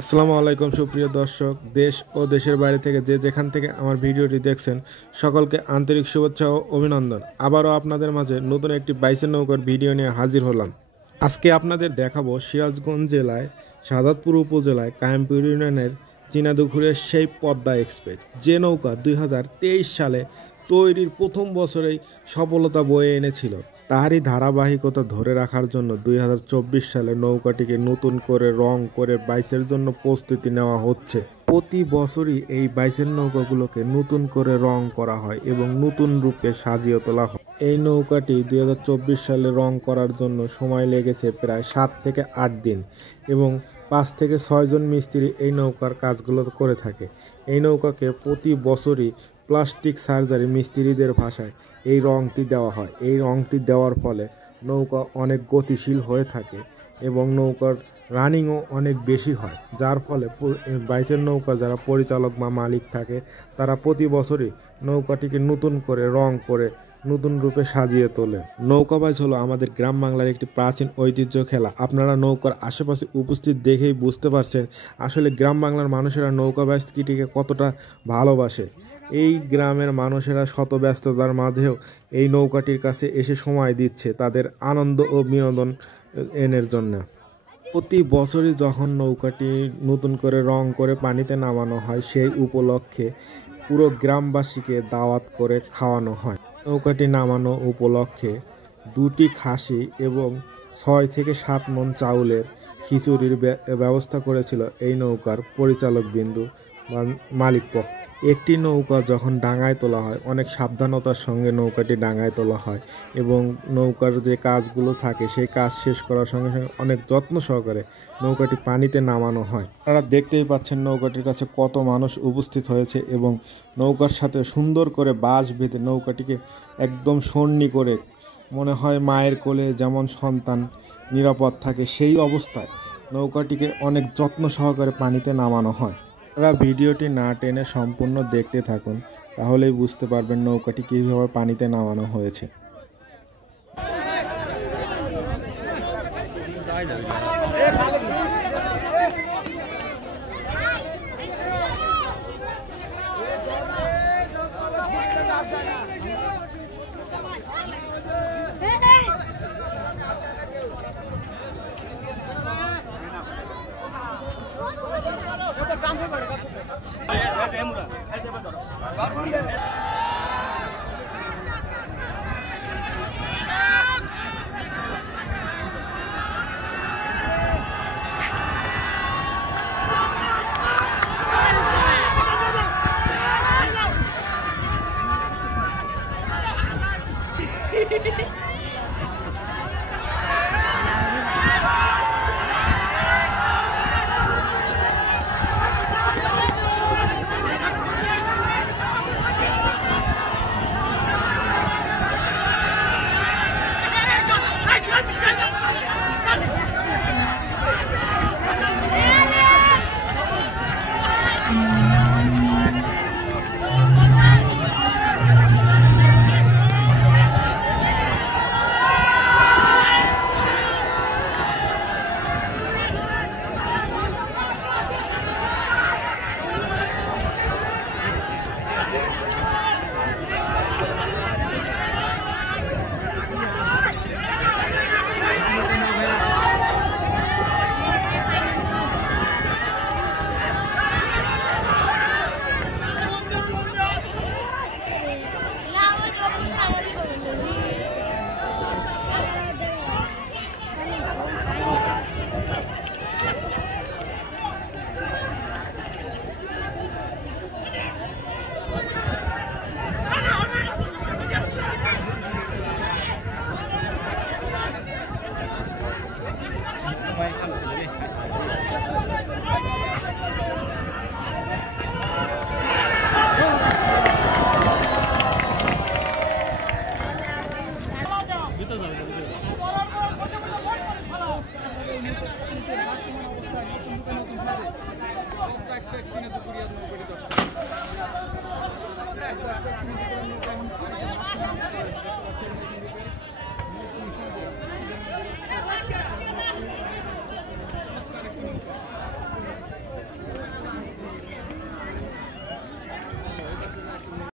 আসসালামু আলাইকুম সুপ্রিয় দর্শক, দেশ ও দেশের বাইরে থেকে যে যেখান থেকে আমার ভিডিওটি দেখছেন সকলকে আন্তরিক শুভেচ্ছা ও অভিনন্দন। আবারও আপনাদের মাঝে নতুন একটি বাইচের নৌকার ভিডিও নিয়ে হাজির হলাম। আজকে আপনাদের দেখাবো সিরাজগঞ্জ জেলায় শাহাদাতপুর উপজেলায় কায়েমপুর ইউনিয়নের চীনাদুঘুরের সেই পদ্মা এক্সপ্রেস, যে নৌকা 2023 সালে তৈরির প্রথম বছরেই সফলতা বয়ে এনেছিল। তারই ধারাবাহিকতা ধরে রাখার জন্য 2024 সালে নৌকাটিকে নতুন করে রং করে বাইচের জন্য প্রস্তুতি নেওয়া হচ্ছে। প্রতি বছরই এই বাইচের নৌকাগুলোকে নতুন করে রং করা হয় এবং নতুন রূপে সাজিয়ে তোলা হয়। এই নৌকাটি 2024 সালে রং করার জন্য সময় লেগেছে প্রায় 7 থেকে 8 দিন এবং 5 থেকে 6 জন মিস্ত্রি এই নৌকার কাজগুলো করে থাকে। এই নৌকাকে প্রতি বছরই প্লাস্টিক সার্জারি মিস্ত্রিদের ভাষায় এই রংটি দেওয়া হয়। এই রংটি দেওয়ার ফলে নৌকা অনেক গতিশীল হয়ে থাকে এবং নৌকার রানিংও অনেক বেশি হয়, যার ফলে বাইচের নৌকা যারা পরিচালক বা মালিক থাকে তারা প্রতি বছরই নৌকাটিকে নতুন করে রং করে নতুন রূপে সাজিয়ে তোলে। নৌকা বাইচ হলো আমাদের গ্রাম বাংলার একটি প্রাচীন ঐতিহ্য খেলা। আপনারা নৌকার আশেপাশে উপস্থিত দেখেই বুঝতে পারছেন আসলে গ্রাম বাংলার মানুষেরা নৌকা বাইচটিকে কতটা ভালোবাসে। এই গ্রামের মানুষেরা শত ব্যস্ততার মাঝেও এই নৌকাটির কাছে এসে সময় দিচ্ছে তাদের আনন্দ ও বিনোদন এনের জন্য। প্রতি বছরই যখন নৌকাটি নতুন করে রং করে পানিতে নামানো হয়, সেই উপলক্ষে পুরো গ্রামবাসীকে দাওয়াত করে খাওয়ানো হয়। নৌকাটি নামানো উপলক্ষে 2টি খাসি এবং 6 থেকে 7 মণ চাউলের খিচুড়ির ব্যবস্থা করেছিল এই নৌকার পরিচালক বিন্দু বা মালিক পক্ষ। একটি নৌকা যখন ডাঙায় তোলা হয় অনেক সাবধানতার সঙ্গে নৌকাটি ডাঙায় তোলা হয় এবং নৌকার যে কাজগুলো থাকে সেই কাজ শেষ করার সঙ্গে সঙ্গে অনেক যত্ন সহকারে নৌকাটি পানিতে নামানো হয়। আপনারা দেখতেই পাচ্ছেন নৌকাটির কাছে কত মানুষ উপস্থিত হয়েছে এবং নৌকার সাথে সুন্দর করে বাঁশ বেঁধে নৌকাটিকে একদম সন্নি করে মনে হয় মায়ের কোলে যেমন সন্তান নিরাপদ থাকে সেই অবস্থায় নৌকাটিকে অনেক যত্ন সহকারে পানিতে নামানো হয়। আপনারা ভিডিওটি না টেনে সম্পূর্ণ দেখতে থাকুন, তাহলেই বুঝতে পারবেন নৌকাটি কীভাবে পানিতে নামানো হয়েছে।